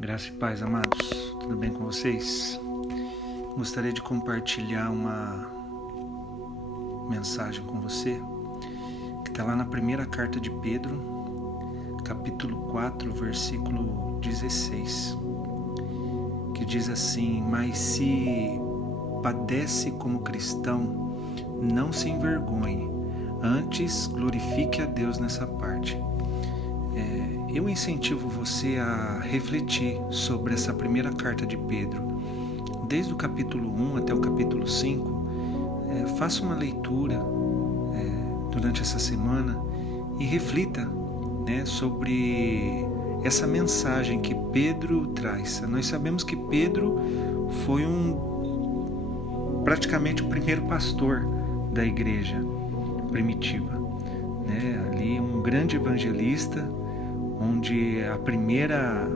Graça e paz, amados. Tudo bem com vocês? Gostaria de compartilhar uma mensagem com você que está lá na primeira carta de Pedro, capítulo 4, versículo 16, que diz assim: mas se padece como cristão, não se envergonhe, antes glorifique a Deus nessa parte. Eu incentivo você a refletir sobre essa primeira carta de Pedro, desde o capítulo 1 até o capítulo 5. Faça uma leitura durante essa semana e reflita, sobre essa mensagem que Pedro traz. Nós sabemos que Pedro foi praticamente o primeiro pastor da igreja primitiva, ali um grande evangelista, onde a primeira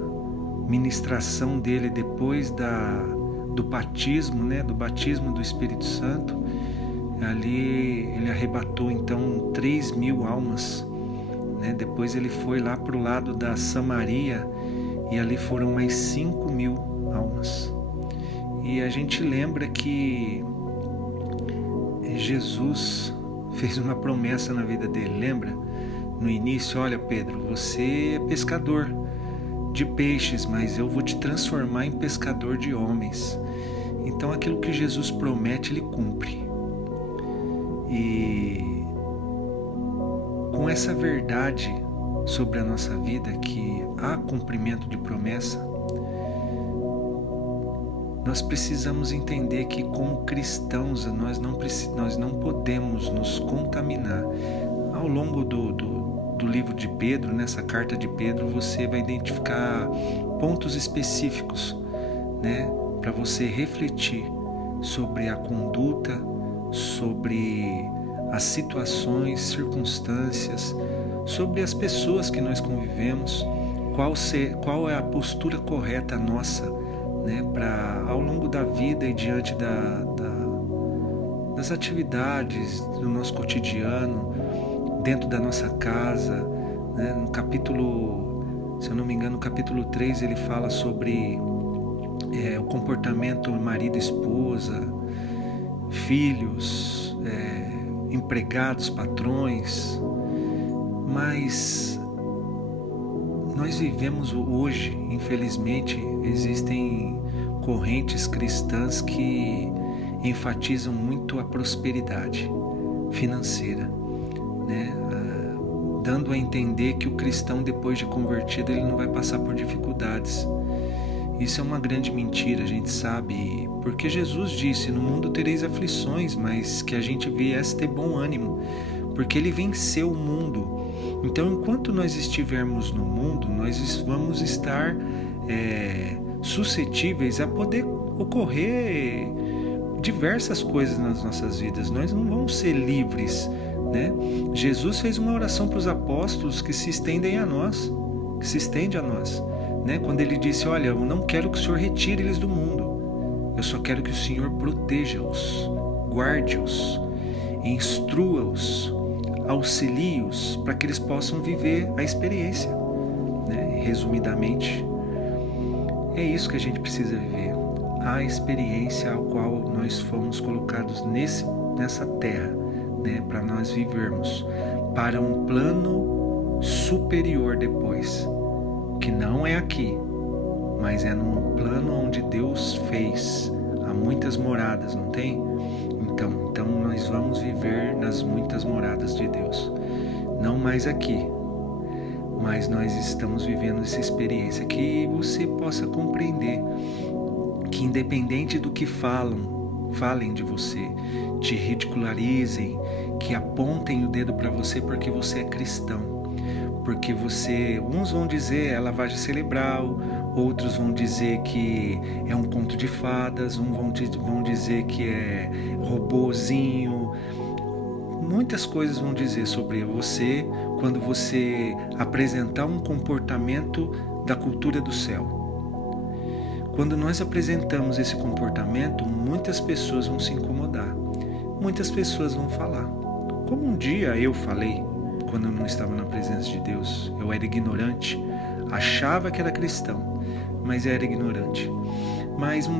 ministração dele depois do batismo, do batismo do Espírito Santo, ali ele arrebatou então 3.000 almas. Depois ele foi lá para o lado da Samaria e ali foram mais 5.000 almas. E a gente lembra que Jesus fez uma promessa na vida dele, lembra? No início: olha, Pedro, você é pescador de peixes, mas eu vou te transformar em pescador de homens. Então aquilo que Jesus promete, ele cumpre. E com essa verdade sobre a nossa vida, que há cumprimento de promessa, nós precisamos entender que como cristãos nós não podemos nos contaminar. Ao longo do livro de Pedro, nessa carta de Pedro, você vai identificar pontos específicos, para você refletir sobre a conduta, sobre as situações, circunstâncias, sobre as pessoas que nós convivemos, qual é a postura correta nossa, para ao longo da vida e diante das atividades do nosso cotidiano, dentro da nossa casa. No capítulo, se eu não me engano, no capítulo 3 ele fala sobre o comportamento marido e esposa, filhos, empregados, patrões. Mas nós vivemos hoje, infelizmente, existem correntes cristãs que enfatizam muito a prosperidade financeira, dando a entender que o cristão, depois de convertido, ele não vai passar por dificuldades. Isso é uma grande mentira, a gente sabe, porque Jesus disse: no mundo tereis aflições, mas que a gente viesse ter bom ânimo, porque ele venceu o mundo. Então, enquanto nós estivermos no mundo, nós vamos estar suscetíveis a poder ocorrer diversas coisas nas nossas vidas. Nós não vamos ser livres, Jesus fez uma oração para os apóstolos que se estende a nós, quando ele disse: olha, eu não quero que o Senhor retire eles do mundo, eu só quero que o Senhor proteja-os, guarde-os, instrua-os, auxilie-os, para que eles possam viver a experiência. Resumidamente, é isso que a gente precisa viver, a experiência ao qual nós fomos colocados nessa terra, para nós vivermos para um plano superior depois, que não é aqui, mas é num plano onde Deus fez. Há muitas moradas, não tem? Então nós vamos viver nas muitas moradas de Deus, não mais aqui, mas nós estamos vivendo essa experiência. Que você possa compreender que, independente do que falem de você, te ridicularizem, que apontem o dedo para você porque você é cristão, porque uns vão dizer é lavagem cerebral, outros vão dizer que é um conto de fadas, vão dizer que é robozinho, muitas coisas vão dizer sobre você quando você apresentar um comportamento da cultura do céu. Quando nós apresentamos esse comportamento, muitas pessoas vão se incomodar, muitas pessoas vão falar. Como um dia eu falei, quando eu não estava na presença de Deus, eu era ignorante, achava que era cristão, mas era ignorante. Mas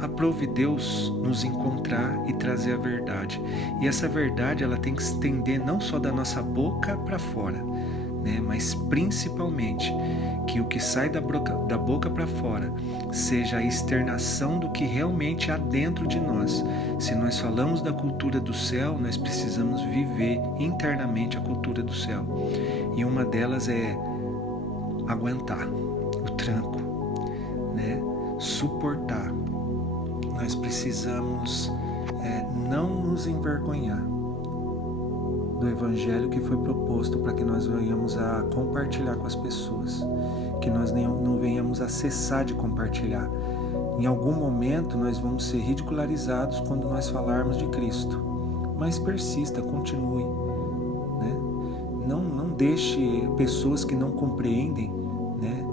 aprove Deus nos encontrar e trazer a verdade. E essa verdade ela tem que se estender não só da nossa boca para fora, né? Mas principalmente que o que sai da boca para fora seja a externação do que realmente há dentro de nós. Se nós falamos da cultura do céu, nós precisamos viver internamente a cultura do céu. E uma delas é aguentar o tranco, né? Suportar. Nós precisamos não nos envergonhar do Evangelho que foi proposto para que nós venhamos a compartilhar com as pessoas, que nós não venhamos a cessar de compartilhar. Em algum momento nós vamos ser ridicularizados quando nós falarmos de Cristo, mas persista, continue, né? Não deixe pessoas que não compreendem, né,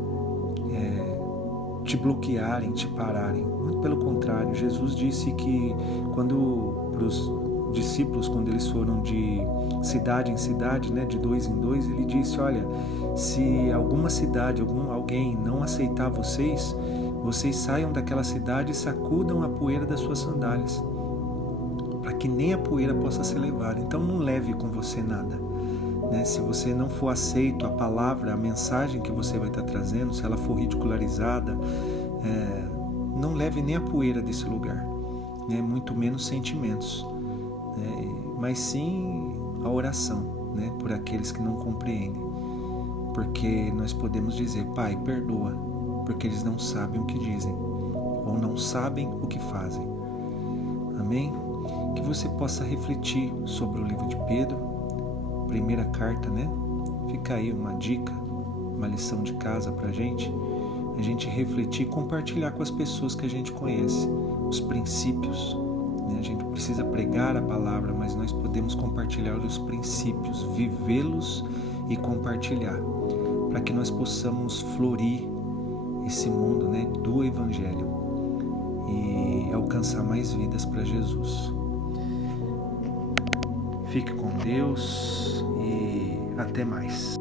te bloquearem, te pararem. Muito pelo contrário, Jesus disse que para os discípulos, quando eles foram de cidade em cidade, né, de 2 em 2, ele disse: olha, se alguma cidade, alguém não aceitar vocês saiam daquela cidade e sacudam a poeira das suas sandálias, para que nem a poeira possa ser levada. Então não leve com você nada, né? Se você não for aceito, a palavra, a mensagem que você vai estar trazendo, se ela for ridicularizada, não leve nem a poeira desse lugar, né? Muito menos sentimentos, né? Mas sim a oração, né? Por aqueles que não compreendem, porque nós podemos dizer: Pai, perdoa, porque eles não sabem o que dizem, ou não sabem o que fazem. Amém? Que você possa refletir sobre o livro de Pedro, primeira carta, né? Fica aí uma dica, uma lição de casa pra gente, a gente refletir e compartilhar com as pessoas que a gente conhece, os princípios, né? A gente precisa pregar a palavra, mas nós podemos compartilhar os princípios, vivê-los e compartilhar, para que nós possamos florir esse mundo, né, do Evangelho e alcançar mais vidas para Jesus. Fique com Deus e até mais.